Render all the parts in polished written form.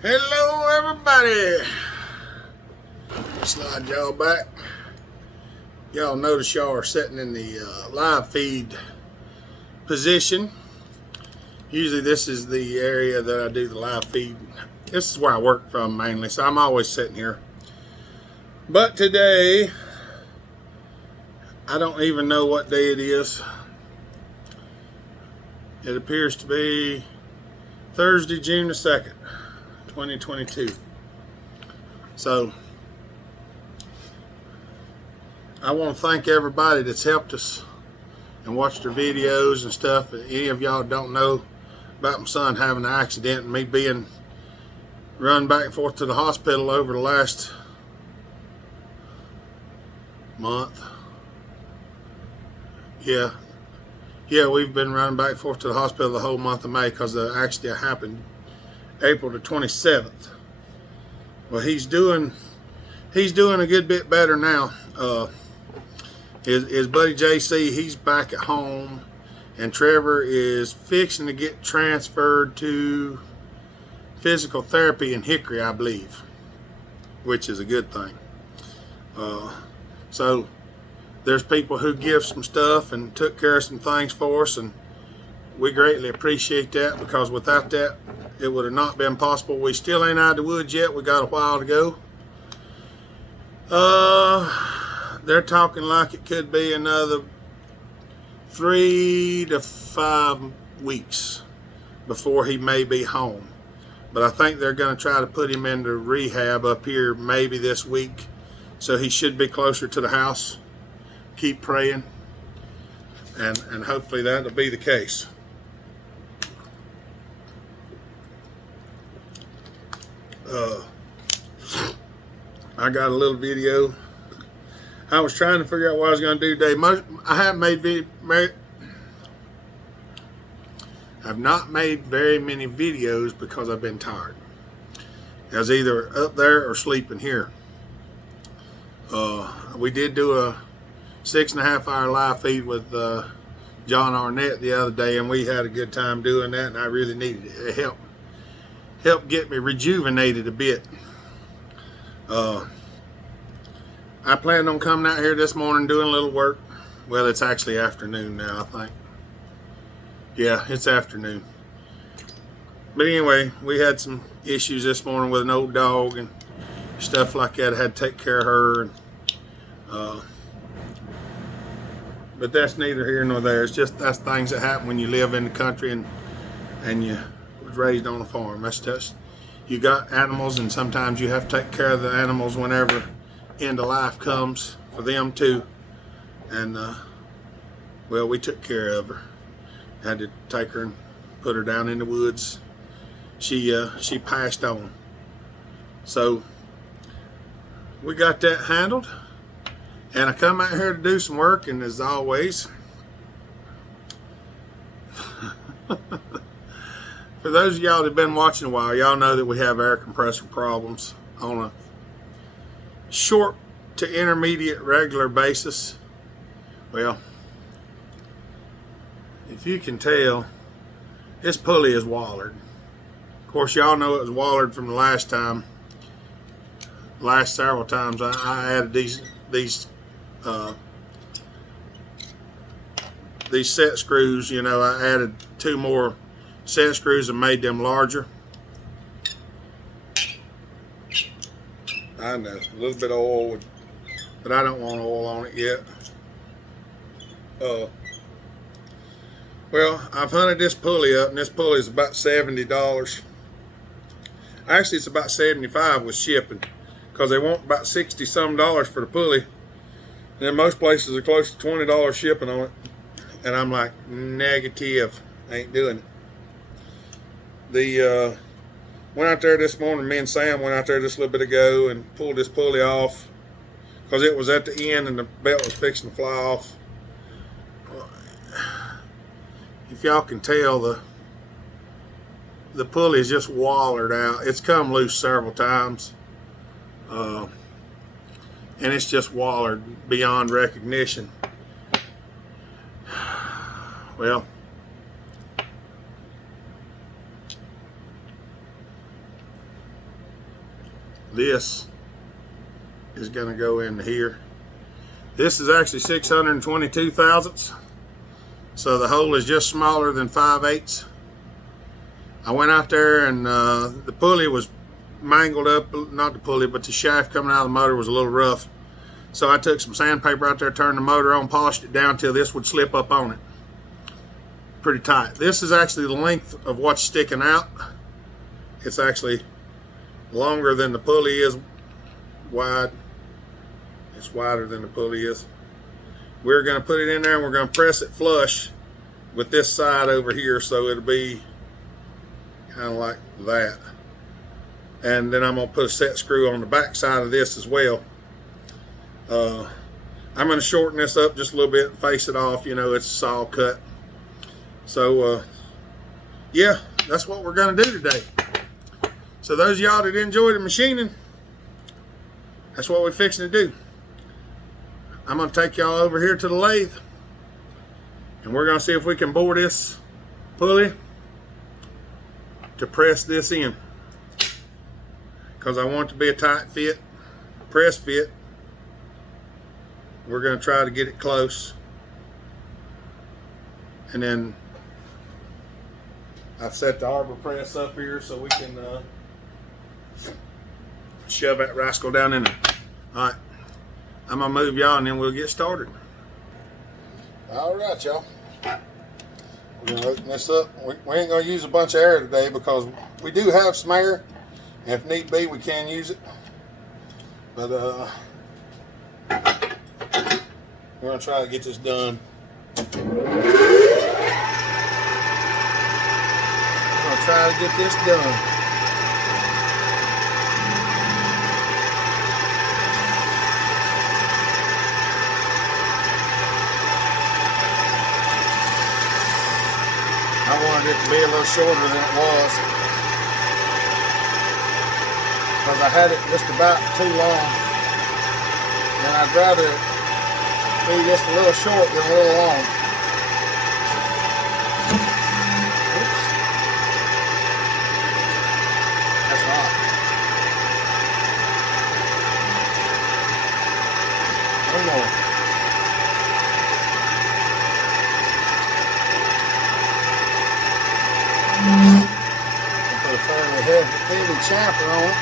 Hello everybody. Slide y'all back. Y'all notice y'all are sitting in the live feed position. Usually this is the area that I do the live feed. This is where I work from mainly, so I'm always sitting here. But today, I don't even know what day it is. It appears to be Thursday, June the 2nd, 2022. So, I want to thank everybody that's helped us and watched our videos and stuff. If any of y'all don't know about my son having an accident and me being run back and forth to the hospital over the last month. Yeah, we've been running back and forth to the hospital the whole month of May because the accident happened April the 27th. Well, he's doing a good bit better now. His buddy JC, he's back at home, and Trevor is fixing to get transferred to physical therapy in Hickory, I believe, which is a good thing. So there's people who give some stuff and took care of some things for us, and we greatly appreciate that, because without that, it would have not been possible. We still ain't out of the woods yet. We got a while to go. They're talking like it could be another 3 to 5 weeks before he may be home. But I think they're going to try to put him into rehab up here maybe this week, so he should be closer to the house. Keep praying, and hopefully that'll be the case. I got a little video. I was trying to figure out what I was going to do today. I haven't I've not made very many videos because I've been tired. I was either up there or sleeping here. We did do a 6.5 hour live feed with John Arnett the other day, and we had a good time doing that, and I really needed it. It helped get me rejuvenated a bit. I planned on coming out here this morning doing a little work. Well, it's actually afternoon now, I think. Yeah, it's afternoon. But anyway, we had some issues this morning with an old dog and stuff like that. I had to take care of her. And, but that's neither here nor there. It's just that's things that happen when you live in the country and you was raised on a farm. That's just, you got animals, and sometimes you have to take care of the animals whenever end of life comes for them too. And well, we took care of her. Had to take her and put her down in the woods. She passed on. So we got that handled, and I come out here to do some work, and as always, for those of y'all that have been watching a while, y'all know that we have air compressor problems on a short to intermediate regular basis. Well, if you can tell, this pulley is wallered. Of course, y'all know it was wallered from the last several times I added these set screws. You know, I added 2 more set screws and made them larger. I know, a little bit of oil, but I don't want oil on it yet. Well, I've hunted this pulley up, and this pulley is about $70. Actually, it's about $75 with shipping, because they want about $60 some for the pulley. And then most places are close to $20 shipping on it. And I'm like, negative, ain't doing it. Went out there this morning, me and Sam went out there just a little bit ago and pulled this pulley off, because it was at the end and the belt was fixing to fly off. If y'all can tell, the pulley is just wallered out. It's come loose several times, and it's just wallered beyond recognition. Well, this is going to go in here. This is actually 622 thousandths, so the hole is just smaller than 5/8. I went out there and the pulley was mangled up, not the pulley, but the shaft coming out of the motor was a little rough. So I took some sandpaper out there, turned the motor on, polished it down till this would slip up on it. Pretty tight. This is actually the length of what's sticking out. It's actually longer than the pulley is wide. It's wider than the pulley is. We're going to put it in there and we're going to press it flush with this side over here, so it'll be kind of like that. And then I'm going to put a set screw on the back side of this as well. I'm going to shorten this up just a little bit, face it off, you know, it's saw cut. So yeah, that's what we're going to do today. So those of y'all that enjoy the machining, that's what we're fixing to do. I'm going to take y'all over here to the lathe and we're going to see if we can bore this pulley to press this in, because I want it to be a tight fit, press fit. We're going to try to get it close, and then I've set the arbor press up here so we can shove that rascal down in there. All right, I'm going to move y'all and then we'll get started. All right, y'all. We're going to open this up. We ain't going to use a bunch of air today because we do have some air. And if need be, we can use it. But we're going to try to get this done. We're going to try to get this done. I wanted it to be a little shorter than it was, because I had it just about too long, and I'd rather it be just a little short than a little long. Oops. That's hot. One more. Put a fairly heavy chamfer on it.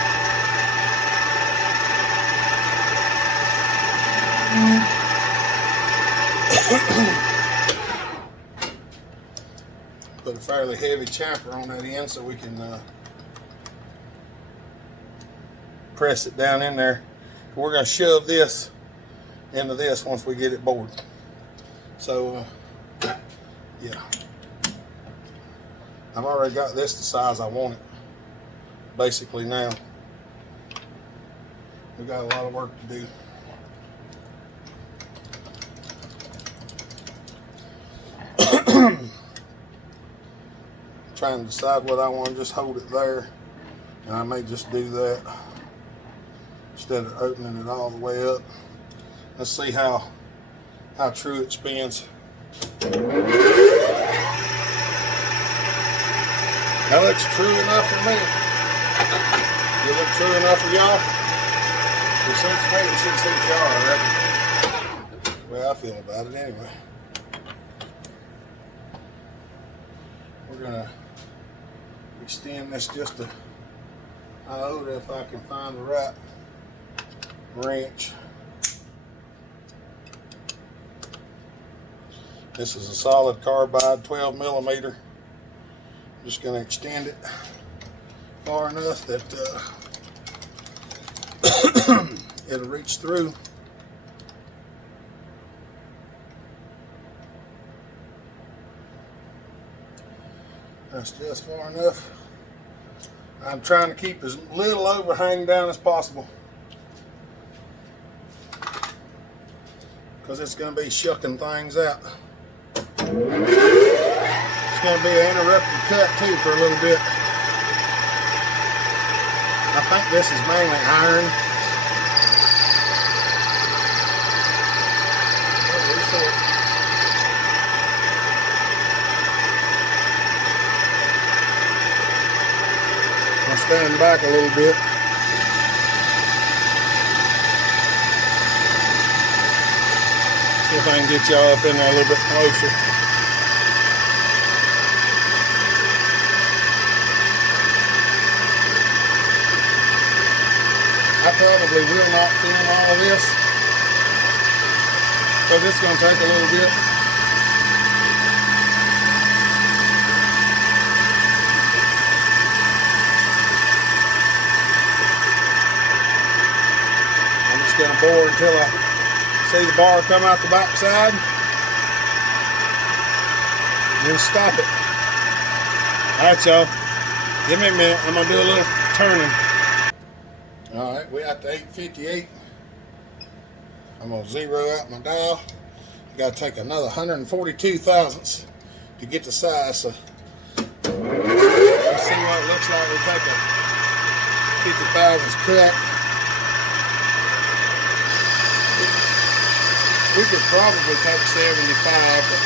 Put a fairly heavy chamfer on that end so we can press it down in there. We're going to shove this into this once we get it bored. So yeah, I've already got this the size I want it basically. Now we've got a lot of work to do. Trying to decide whether I want to just hold it there, and I may just do that instead of opening it all the way up. Let's see how true it spins. That looks true enough for me. It look true enough for y'all? It seems to me it should suit y'all, I reckon. Well, I feel about it anyway. We're gonna extend this just a iota if I can find the right wrench. This is a solid carbide 12 millimeter. Just going to extend it far enough that it'll reach through. That's just far enough. I'm trying to keep as little overhang down as possible, because it's going to be shucking things out. It's going to be an interrupted cut too for a little bit. I think this is mainly iron. I'll stand back a little bit. if I can get y'all up in there a little bit closer. I probably will not film all of this, because it's going to take a little bit. I'm just going to bore until I see the bar come out the back side, and then stop it. Alright, y'all, give me a minute. I'm going to do a little turning. Alright, we're at the 858. I'm going to zero out my dial. I got to take another 142 thousandths to get the size. So let's see what it looks like. We take a 50 thousandths cut. We could probably take 75, but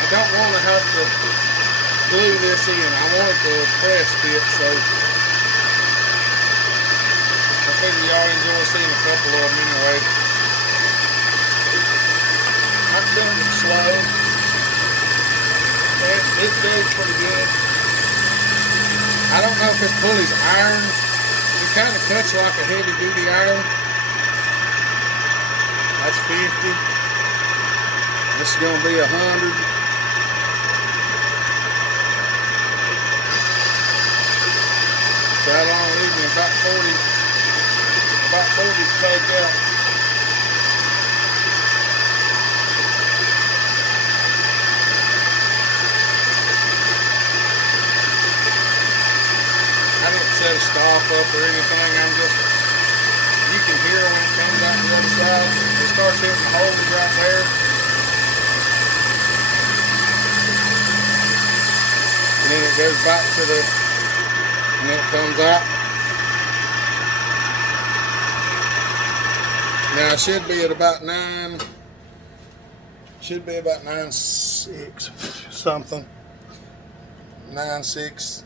I don't want to have to glue this in. I want it to press fit, so I figure y'all enjoy seeing a couple of them anyway. I'm doing it slow. It goes pretty good. I don't know if this pulley's iron. It kind of cuts like a heavy duty iron. That's 50. This is going to be 100. So how long will leave me? About 40 to take out. I didn't set a stop up or anything. You can hear when it comes out the other side. It starts hitting the holes right there. And then it goes back to and then it comes out. Now it should be at about 9.6 something. 9.60.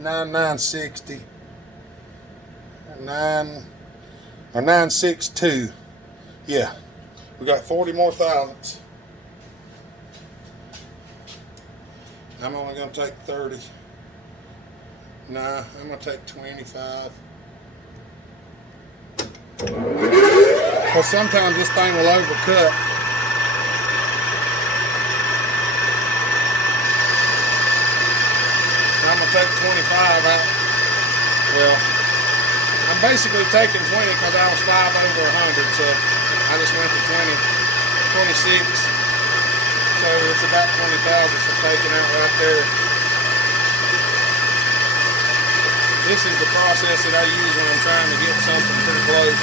9.62. Yeah. We got 40 more thousandths. I'm only going to take 30. Nah, I'm going to take 25. Because sometimes this thing will overcut. I'm going to take 25 out. Well, I'm basically taking 20 because I was 5 over 100, so I just went to 26. So it's about 20 thousandths I'm taking out right there. This is the process that I use when I'm trying to get something pretty close.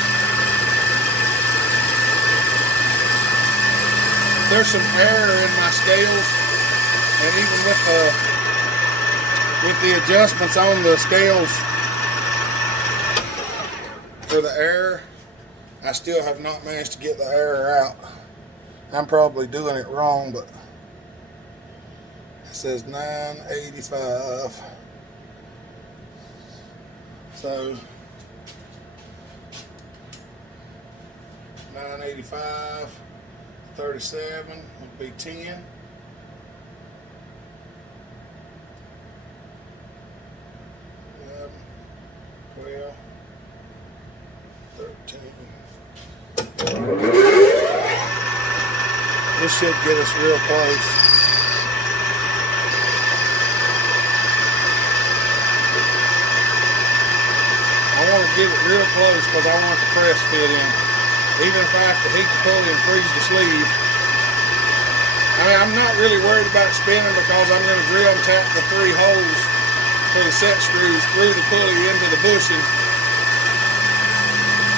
There's some error in my scales, and even with the adjustments on the scales for the error, I still have not managed to get the error out. I'm probably doing it wrong, but it says 985. So 985, 37 would be 10. 11, 12, 13. This should get us real close. I want to get it real close because I want the press fit in. Even if I have to heat the pulley and freeze the sleeve. I mean, I'm not really worried about spinning because I'm going to drill and tap the 3 holes for the set screws through the pulley into the bushing.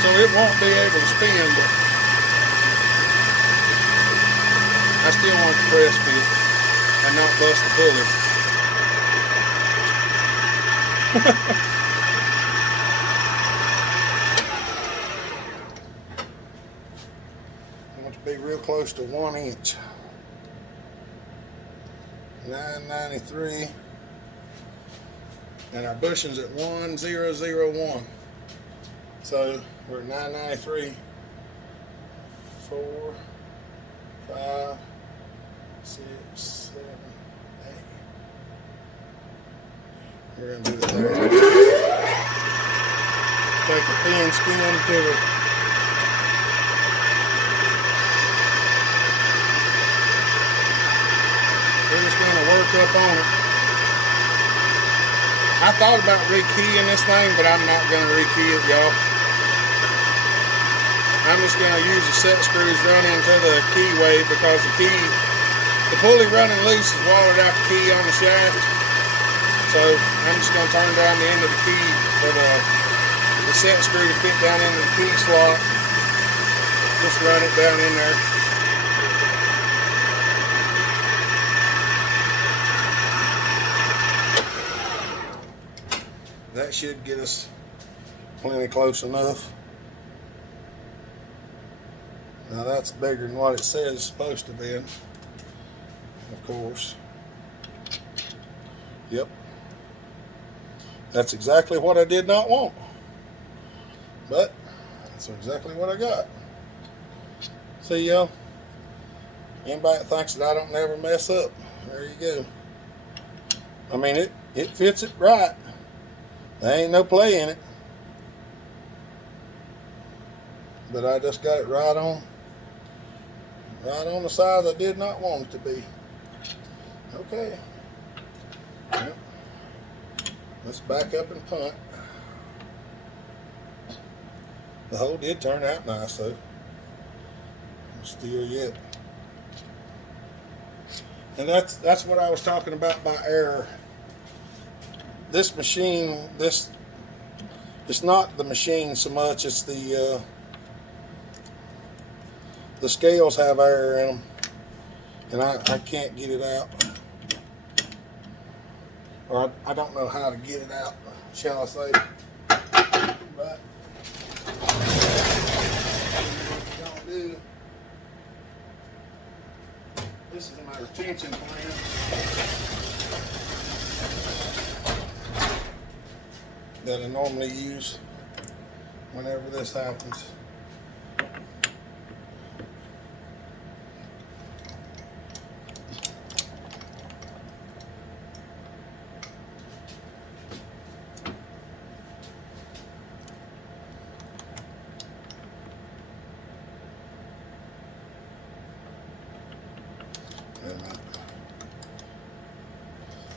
So it won't be able to spin, but I still want the press fit and not bust the pulley. I want to be real close to 1 inch. 993. And our bushing's at 1001. So we're at 993. 4, 5, 6, 7, 8. We're going to do it there. Take the thin skin to the we're just going to work up on it. I thought about rekeying this thing, but I'm not going to rekey it, y'all. I'm just going to use the set screws running to the keyway because the pulley running loose is walled out the key on the shaft. So I'm just going to turn down the end of the key for the set screw to fit down into the key slot. Just run it down in there. That should get us plenty close enough. Now that's bigger than what it says it's supposed to be, of course. Yep. That's exactly what I did not want. But that's exactly what I got. See y'all? Anybody that thinks that I don't never mess up, there you go. I mean, it fits it right. There ain't no play in it. But I just got it right on the size I did not want it to be. Okay. Yep. Let's back up and punt. The hole did turn out nice though. Still yet. And that's what I was talking about by error. This machine, it's not the machine so much, it's the scales have error in them, and I can't get it out, or I don't know how to get it out, shall I say. But don't do. This is my retention plan. That I normally use whenever this happens.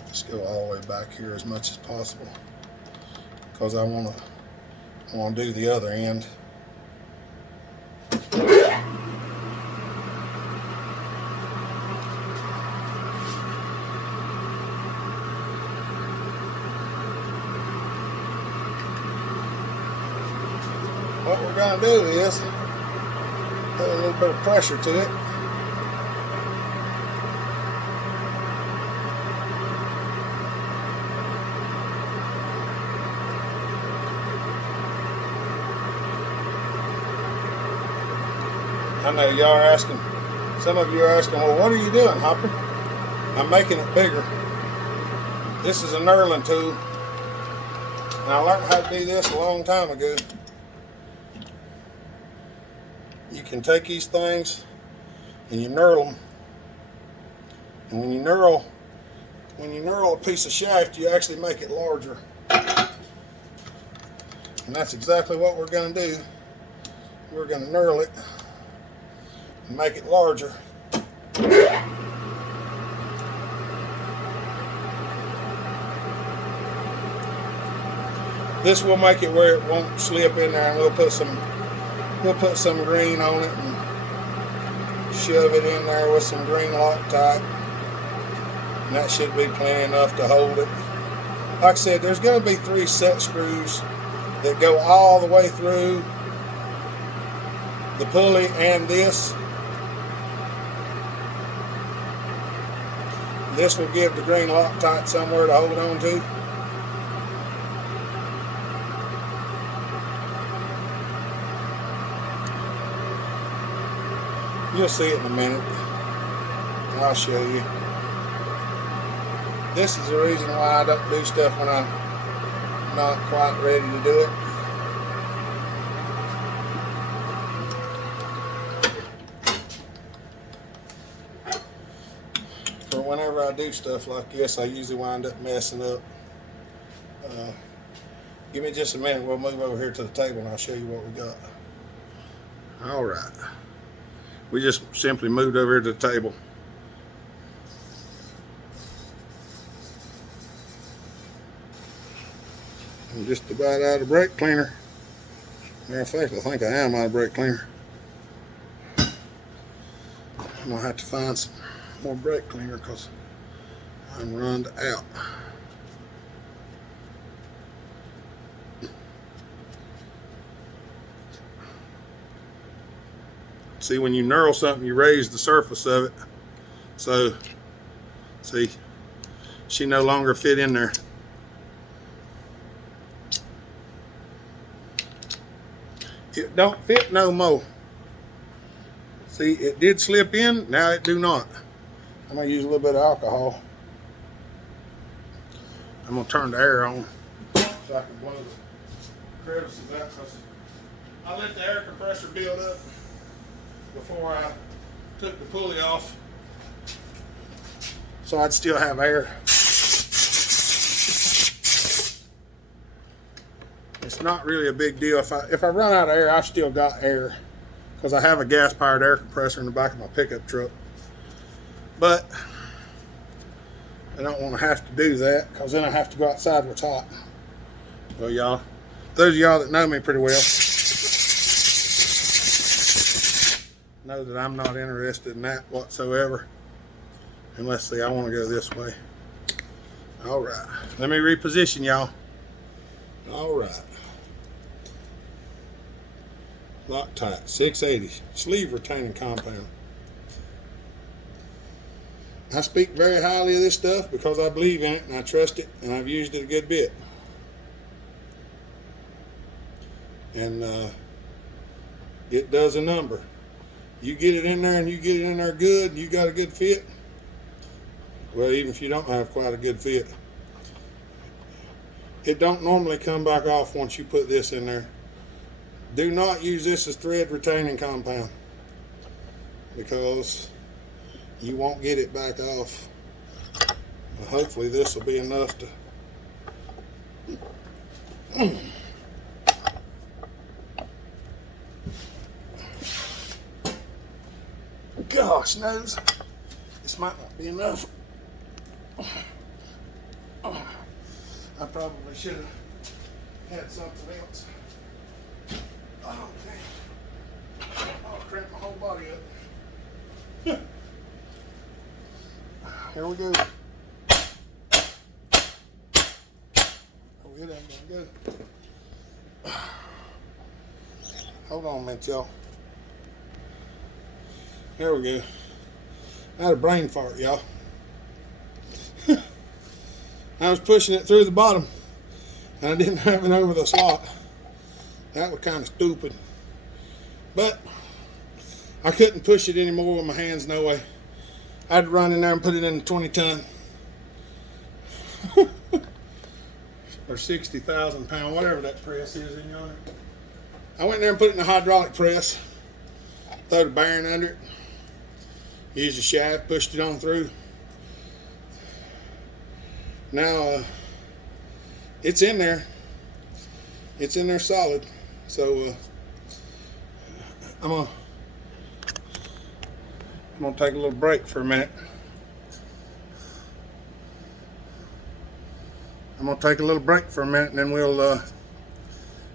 Let's go all the way back here as much as possible, because I want to do the other end. What we're going to do is put a little bit of pressure to it. I know y'all are asking, some of you are asking, well, what are you doing, Hopper? I'm making it bigger. This is a knurling tool, and I learned how to do this a long time ago. You can take these things and you knurl them, and when you knurl a piece of shaft, you actually make it larger. And that's exactly what we're going to do. We're going to knurl it and make it larger. This will make it where it won't slip in there, and we'll put some green on it and shove it in there with some green Loctite, and that should be plenty enough to hold it. Like I said, there's going to be 3 set screws that go all the way through the pulley and this. This will give the green Loctite somewhere to hold on to. You'll see it in a minute. I'll show you. This is the reason why I don't do stuff when I'm not quite ready to do it. do stuff like this, I usually wind up messing up. Give me just a minute. We'll move over here to the table and I'll show you what we got. All right. We just simply moved over here to the table. I'm just about out of brake cleaner. Matter of fact, I think I am out of brake cleaner. I'm gonna have to find some more brake cleaner because I'm run out. See, when you knurl something, you raise the surface of it. So, see, she no longer fit in there. It don't fit no more. See, it did slip in, now it do not. I'm gonna use a little bit of alcohol. I'm gonna turn the air on so I can blow the crevices out, because I let the air compressor build up before I took the pulley off, so I'd still have air. It's not really a big deal. If I run out of air, I've still got air, because I have a gas-powered air compressor in the back of my pickup truck. But I don't want to have to do that, because then I have to go outside where it's hot. Well, y'all, those of y'all that know me pretty well know that I'm not interested in that whatsoever. And let's see, I want to go this way. All right, let me reposition y'all. All right. Loctite 680 sleeve retaining compound. I speak very highly of this stuff because I believe in it and I trust it, and I've used it a good bit. And it does a number. You get it in there and you get it in there good, and you got a good fit. Well, even if you don't have quite a good fit, it don't normally come back off once you put this in there. Do not use this as thread retaining compound, because you won't get it back off. Well, hopefully this will be enough to gosh knows, this might not be enough. I probably should have had something else. Oh, dang. I'll cramp my whole body up. Here we go. Oh, it ain't gonna go. Hold on a minute, y'all. There we go. I had a brain fart, y'all. I was pushing it through the bottom and I didn't have it over the slot. That was kind of stupid. But I couldn't push it anymore with my hands, no way. I had to run in there and put it in the 20-ton. Or 60,000 pound, whatever that press is in yonder. I went there and put it in a hydraulic press. Throw the bearing under it. Used the shaft, pushed it on through. Now it's in there. It's in there solid. So I'm gonna take a little break for a minute. I'm gonna take a little break for a minute, and then we'll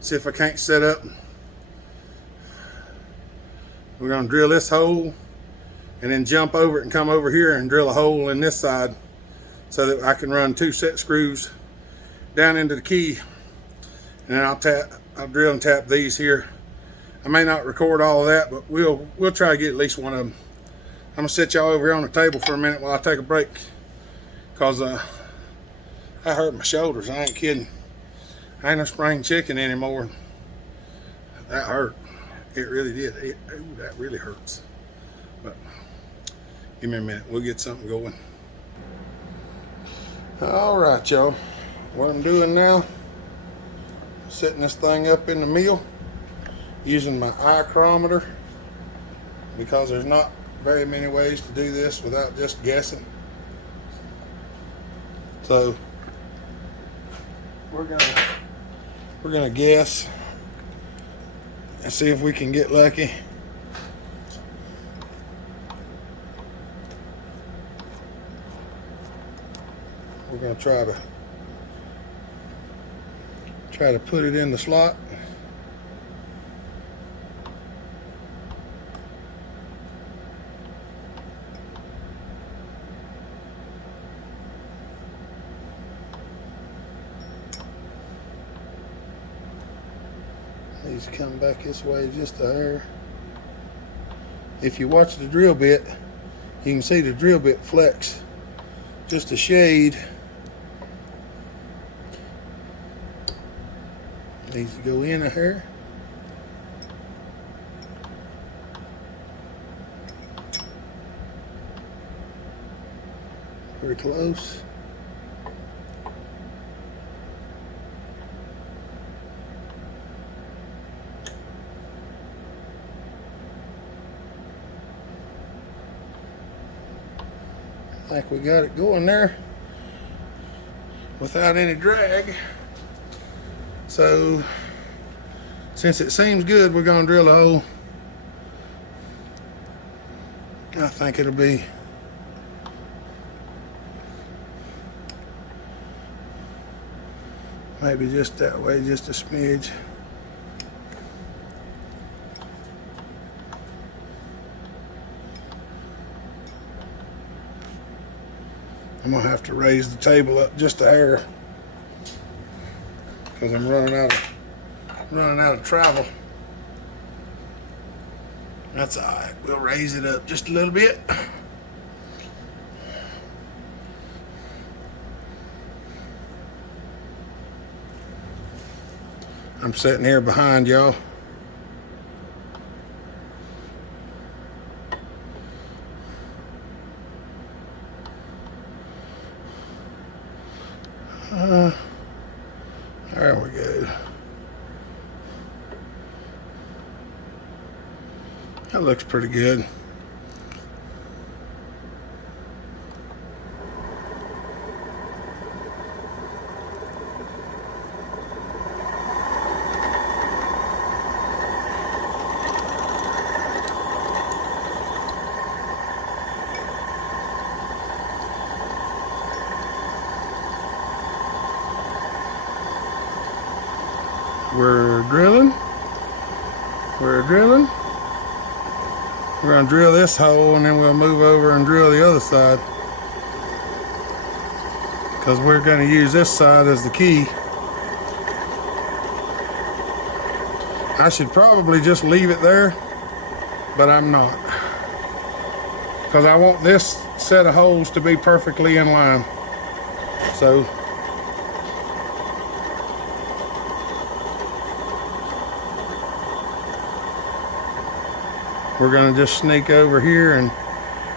see if I can't set up. We're gonna drill this hole and then jump over it and come over here and drill a hole in this side so that I can run 2 set screws down into the key, and then I'll drill and tap these here. I may not record all of that, but we'll try to get at least one of them. I'm gonna sit y'all over here on the table for a minute while I take a break, because I hurt my shoulders. I ain't kidding. I ain't no spring chicken anymore. That hurt. It really did. Ooh, that really hurts. But give me a minute. We'll get something going. All right, y'all. What I'm doing now, setting this thing up in the mill using my micrometer, because there's not very many ways to do this without just guessing. So we're gonna guess and see if we can get lucky. We're gonna try to put it in the slot. Needs to come back this way just a hair. If you watch the drill bit, you can see the drill bit flex just a shade. Needs to go in a hair. Pretty close. I think we got it going there without any drag. So since it seems good, we're gonna drill a hole. I think it'll be maybe just that way, just a smidge. I'm gonna have to raise the table up just a hair because I'm running out of travel. That's all right. We'll raise it up just a little bit. I'm sitting here behind y'all. There we go. That looks pretty good. We're drilling. We're going to drill this hole and then we'll move over and drill the other side, because we're going to use this side as the key. I should probably just leave it there, but I'm not, because I want this set of holes to be perfectly in line. So we're going to just sneak over here and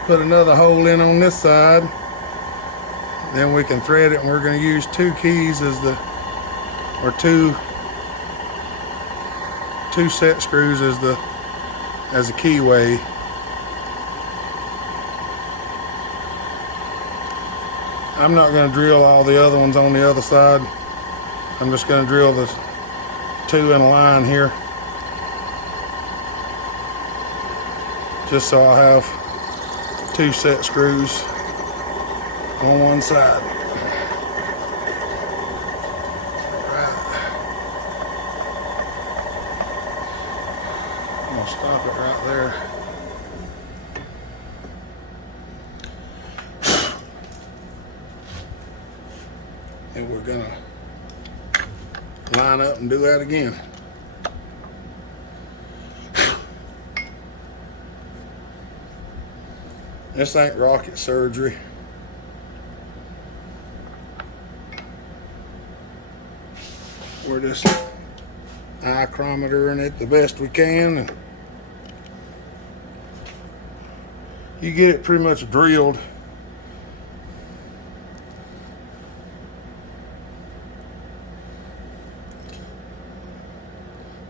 put another hole in on this side. Then we can thread it, and we're going to use two keys as two set screws as the keyway. I'm not going to drill all the other ones on the other side. I'm just going to drill the two in a line here, just so I'll have two set screws on one side. Right. I'm gonna stop it right there. And we're gonna line up and do that again. This ain't rocket surgery. We're just micrometering it the best we can, and you get it pretty much drilled.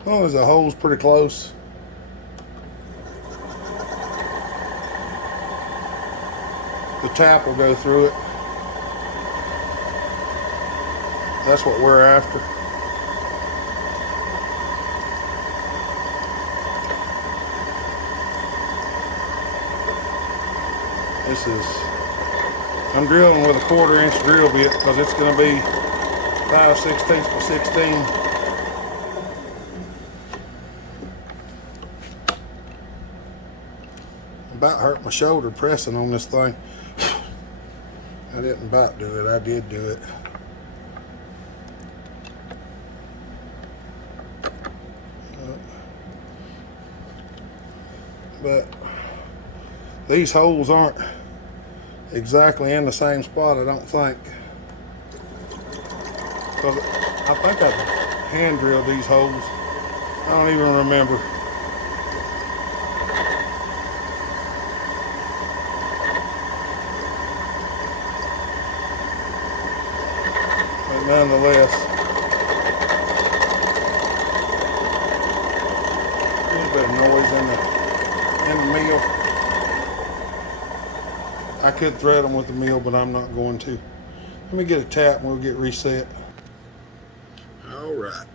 As long as the hole's pretty close. The tap will go through it. That's what we're after. I'm drilling with a 1/4 inch drill bit because it's going to be 5/16 by 16. About hurt my shoulder pressing on this thing. I didn't about do it, I did do it. But these holes aren't exactly in the same spot, I don't think. Because I think I hand drilled these holes. I don't even remember. But nonetheless, there's a bit of noise in the mill. I could thread them with the mill, but I'm not going to. Let me get a tap and we'll get reset. All right.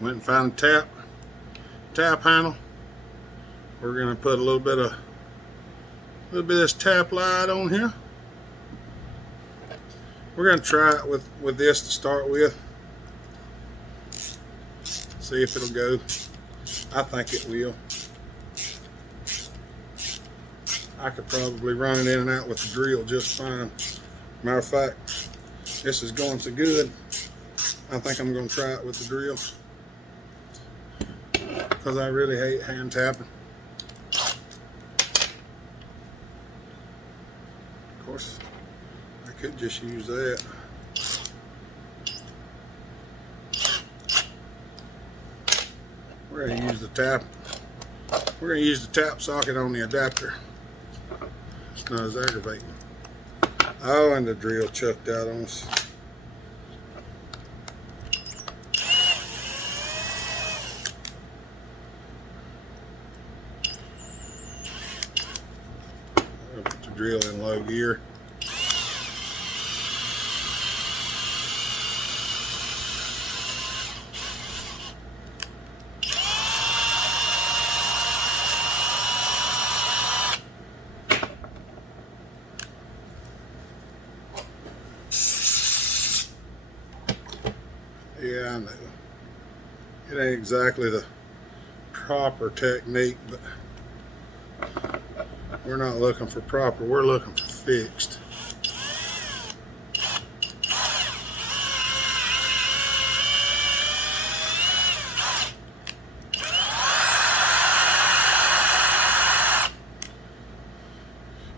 Went and found a tap handle. We're gonna put a little bit of this tap light on here. We're gonna try it with this to start with. See if it'll go. I think it will. I could probably run it in and out with the drill just fine. Matter of fact, this is going so good, I think I'm going to try it with the drill. Because I really hate hand tapping. Of course, I could just use that. We're going to use the tap. We're going to use the tap socket on the adapter. It's not as aggravating. Oh, and the drill chucked out on us. I'll put the drill in low gear. Yeah, I know. It ain't exactly the proper technique, but we're not looking for proper, we're looking for fixed.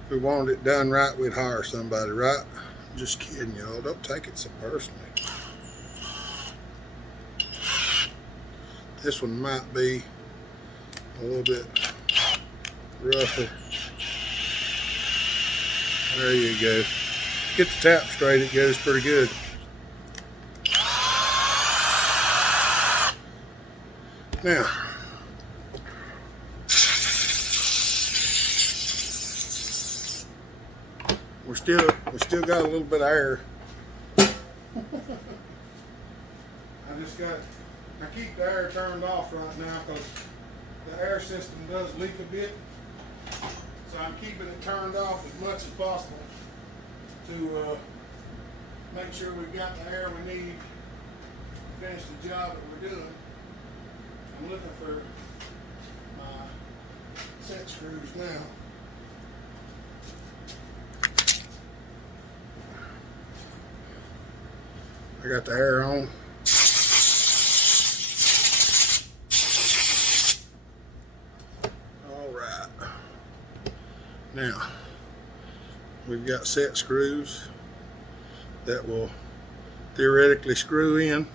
If we wanted it done right, we'd hire somebody, right? I'm just kidding, y'all. Don't take it so personally. This one might be a little bit rougher. There you go. Get the tap straight, it goes pretty good. Now, we still got a little bit of air. I keep the air turned off right now because the air system does leak a bit. So I'm keeping it turned off as much as possible to make sure we've got the air we need to finish the job that we're doing. I'm looking for my set screws now. I got the air on. Now, we've got set screws that will theoretically screw in.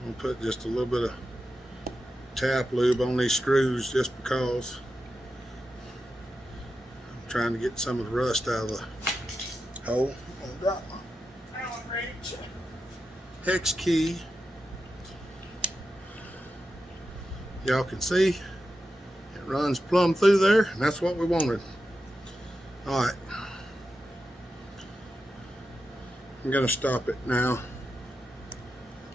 I'm gonna put just a little bit of tap lube on these screws just because I'm trying to get some of the rust out of the hole. I'm gonna drop my Allen wrench. Hex key. Y'all can see it runs plumb through there, and that's what we wanted. Alright, I'm going to stop it now.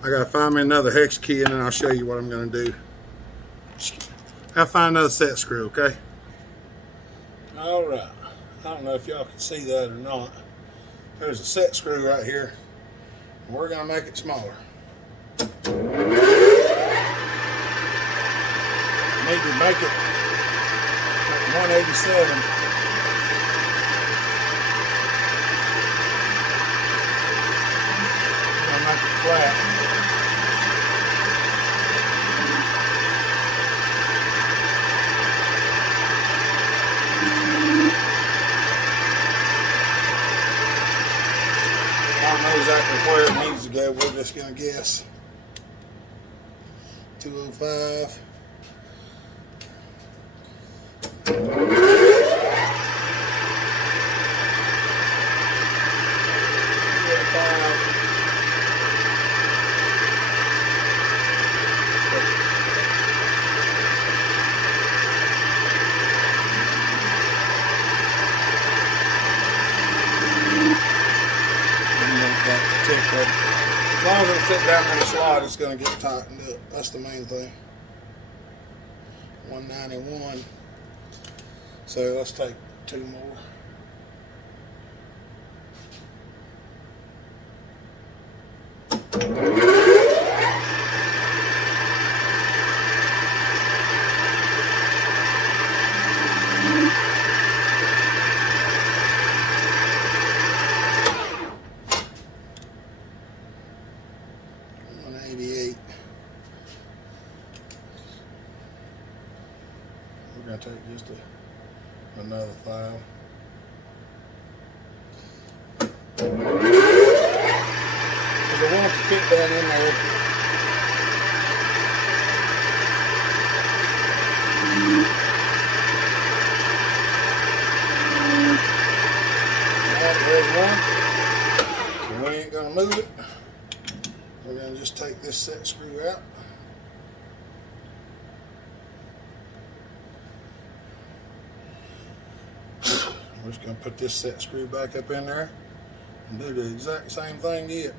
I got to find me another hex key and then I'll show you what I'm going to do. I'll find another set screw, okay? Alright, I don't know if y'all can see that or not. There's a set screw right here, and we're going to make it smaller. Need to make it like 187. I'm going to make it flat. I don't know exactly where it needs to go. We're just going to guess. 205. 205. As long as it'll fit down in the slot, it's going to get tightened up. That's the main thing. 191. So let's take 2 more. We're going to take just another file. Because I want it to fit down in there. Alright, there's one. So we ain't going to move it. We're going to just take this set screw out. We're just going to put this set screw back up in there and do the exact same thing to it.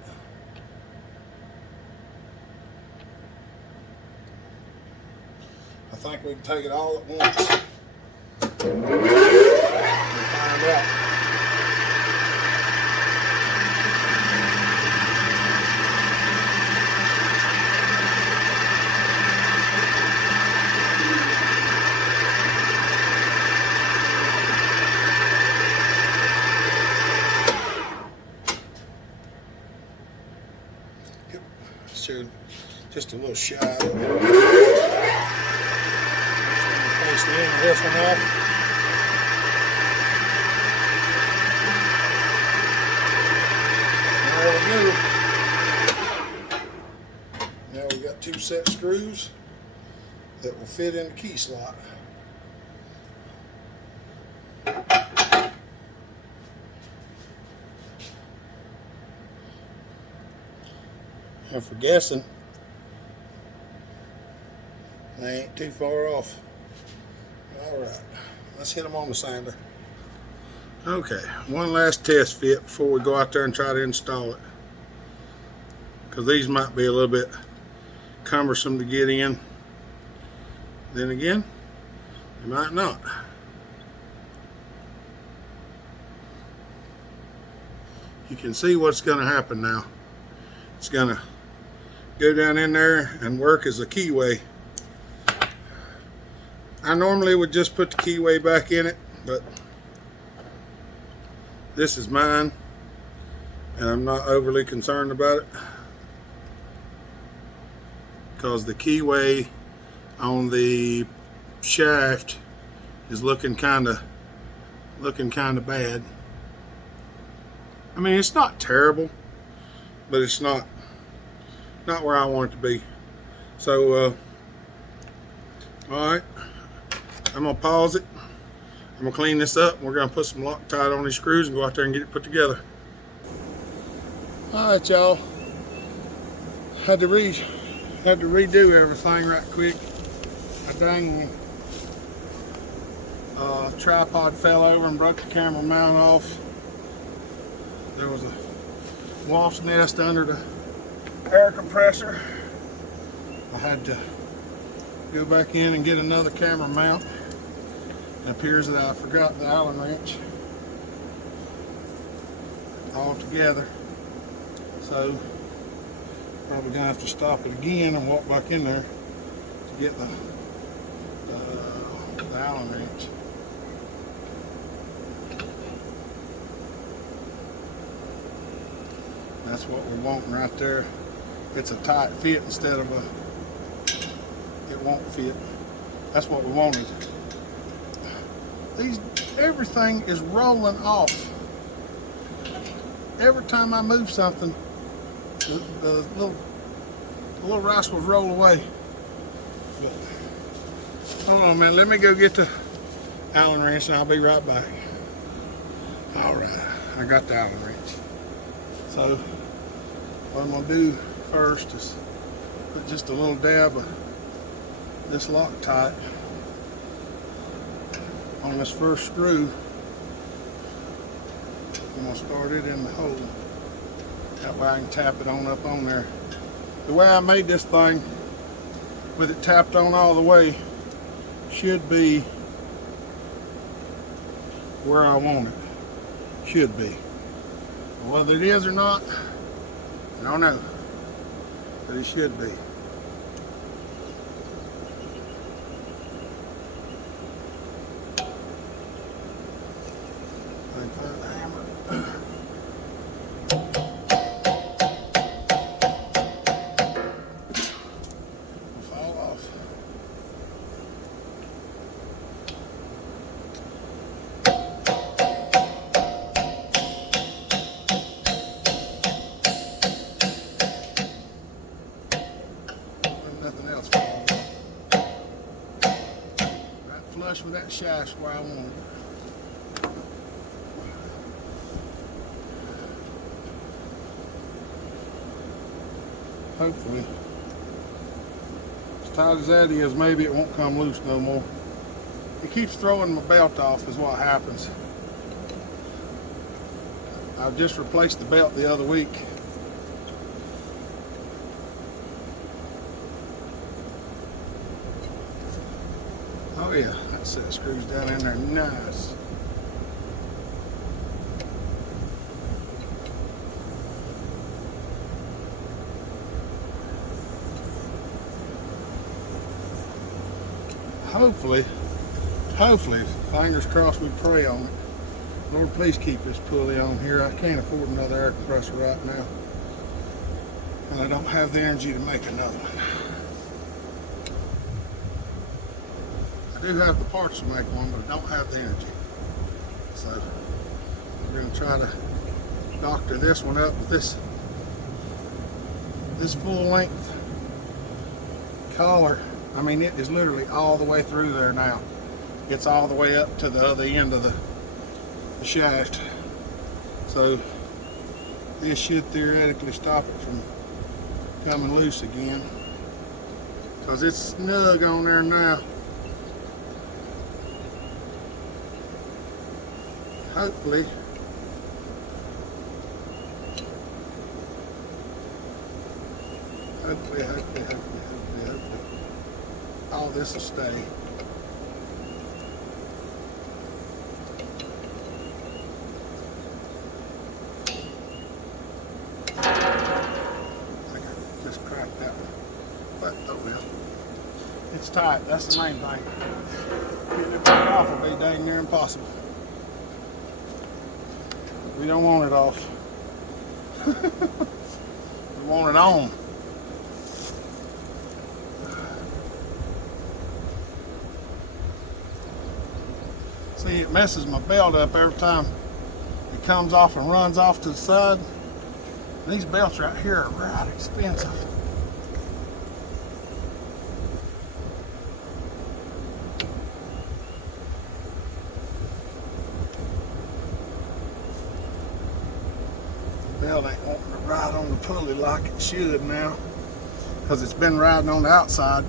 I think we can take it all at once. We'll find out. Just a little shy of it. Just going to face the end of this one off. There we go. Now we've got 2 set screws that will fit in the key slot. And for guessing, they ain't too far off. Alright, let's hit them on the sander. Okay, one last test fit before we go out there and try to install it. Because these might be a little bit cumbersome to get in. Then again, they might not. You can see what's going to happen now. It's going to go down in there and work as a keyway. I normally would just put the keyway back in it, but this is mine and I'm not overly concerned about it because the keyway on the shaft is looking kind of bad. I mean, it's not terrible, but it's not where I want it to be. So alright, I'm gonna pause it. I'm gonna clean this up. We're gonna put some Loctite on these screws and go out there and get it put together. Alright, y'all, had to redo everything right quick. I dang the tripod fell over and broke the camera mount off. There was a wasp's nest under the air compressor. I had to go back in and get another camera mount. It appears that I forgot the Allen wrench altogether. So probably gonna have to stop it again and walk back in there to get the Allen wrench. That's what we're wanting right there. It's a tight fit instead of it won't fit. That's what we wanted. Everything is rolling off. Every time I move something, the little rascals roll away. But, hold on, man. Let me go get the Allen wrench and I'll be right back. All right, I got the Allen wrench. So what I'm gonna do first is put just a little dab of this Loctite on this first screw. I'm gonna start it in the hole. That way I can tap it on up on there. The way I made this thing, with it tapped on all the way, should be where I want it. Should be. Whether it is or not, I don't know. But it should be. Flush with that shaft where I want it. Hopefully, as tight as that is, maybe it won't come loose no more. It keeps throwing my belt off is what happens. I've just replaced the belt the other week. Oh yeah, that set screws down in there nice. Hopefully, fingers crossed we pray on it. Lord, please keep this pulley on here. I can't afford another air compressor right now. And I don't have the energy to make another one. I do have the parts to make one, but I don't have the energy. So we're going to try to doctor this one up with this full length collar. I mean, it is literally all the way through there now. It's all the way up to the other end of the shaft. So this should theoretically stop it from coming loose again, because it's snug on there now. Hopefully all this will stay. I just cracked that one, but oh well. It's tight. That's the main thing. Getting it back off will be dang near impossible. We don't want it off. We want it on. See, it messes my belt up every time it comes off and runs off to the side. These belts right here are right expensive. The belt ain't wanting to ride on the pulley like it should now, because it's been riding on the outside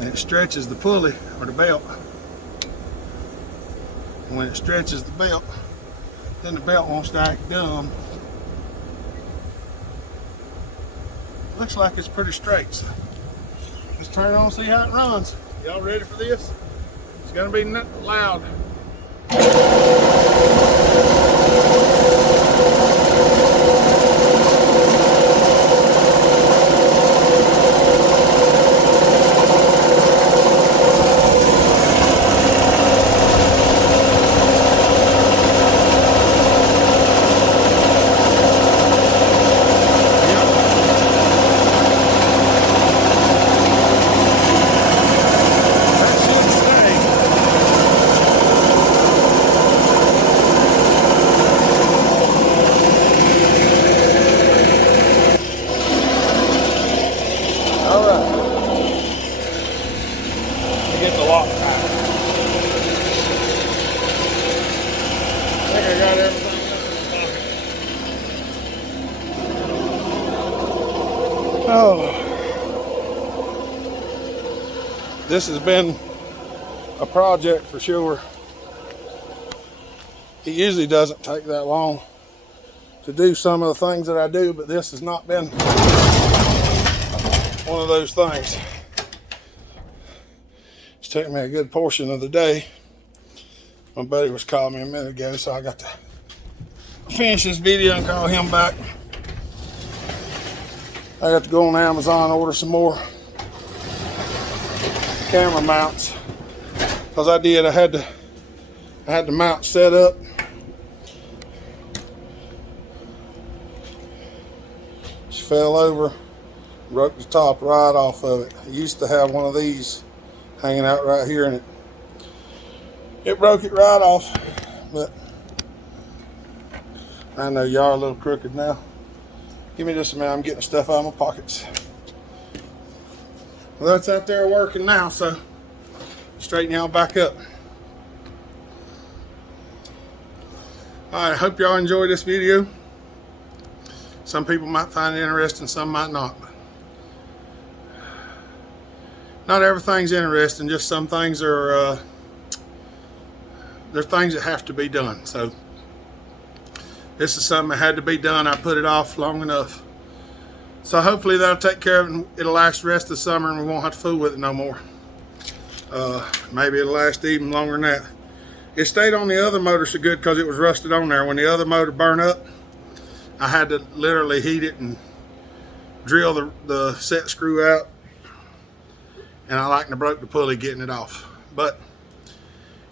and it stretches the pulley or the belt. And when it stretches the belt, then the belt wants to act dumb. Looks like it's pretty straight. So let's turn it on and see how it runs. Y'all ready for this? It's gonna be loud. Get the lock tight. I think I got everything in the pocket. Oh, this has been a project for sure. It usually doesn't take that long to do some of the things that I do, but this has not been one of those things. It's taken me a good portion of the day. My buddy was calling me a minute ago, so I got to finish this video and call him back. I got to go on Amazon, order some more camera mounts, because I had the mount set up. She fell over, broke the top right off of it. I used to have one of these hanging out right here, and it broke it right off. But I know y'all are a little crooked now. Give me just a minute, I'm getting stuff out of my pockets. Well, that's out there working now, so straighten y'all back up. Alright, I hope y'all enjoyed this video. Some people might find it interesting, some might not. Not everything's interesting, just some things are, there's things that have to be done. So this is something that had to be done. I put it off long enough. So hopefully that'll take care of it. It'll last the rest of the summer and we won't have to fool with it no more. Maybe it'll last even longer than that. It stayed on the other motor so good because it was rusted on there. When the other motor burned up, I had to literally heat it and drill the set screw out. And I like to broke the pulley getting it off. But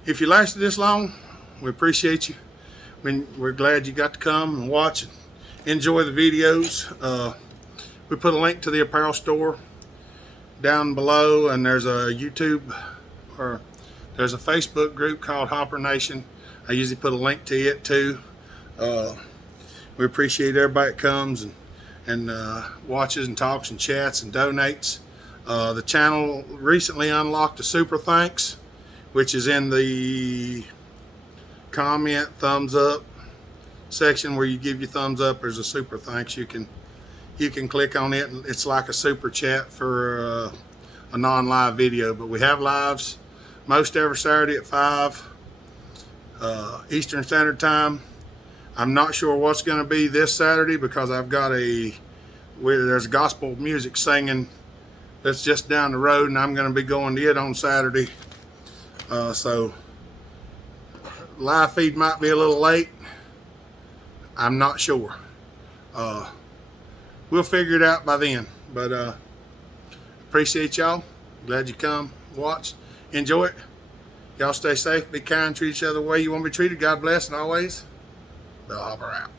if you lasted this long, we appreciate you. We're glad you got to come and watch and enjoy the videos. We put a link to the apparel store down below, and there's a YouTube or there's a Facebook group called Hopper Nation. I usually put a link to it too. We appreciate everybody that comes and watches and talks and chats and donates. The channel recently unlocked a super thanks, which is in the comment thumbs up section where you give your thumbs up. There's a super thanks. You can click on it, and it's like a super chat for a non-live video. But we have lives most every Saturday at 5 Eastern Standard Time. I'm not sure what's going to be this Saturday because I've got there's gospel music singing that's just down the road, and I'm going to be going to it on Saturday. So live feed might be a little late. I'm not sure. We'll figure it out by then. But appreciate y'all. Glad you come, watch, enjoy it. Y'all stay safe, be kind, treat each other the way you want to be treated. God bless, and always, the Hopper out.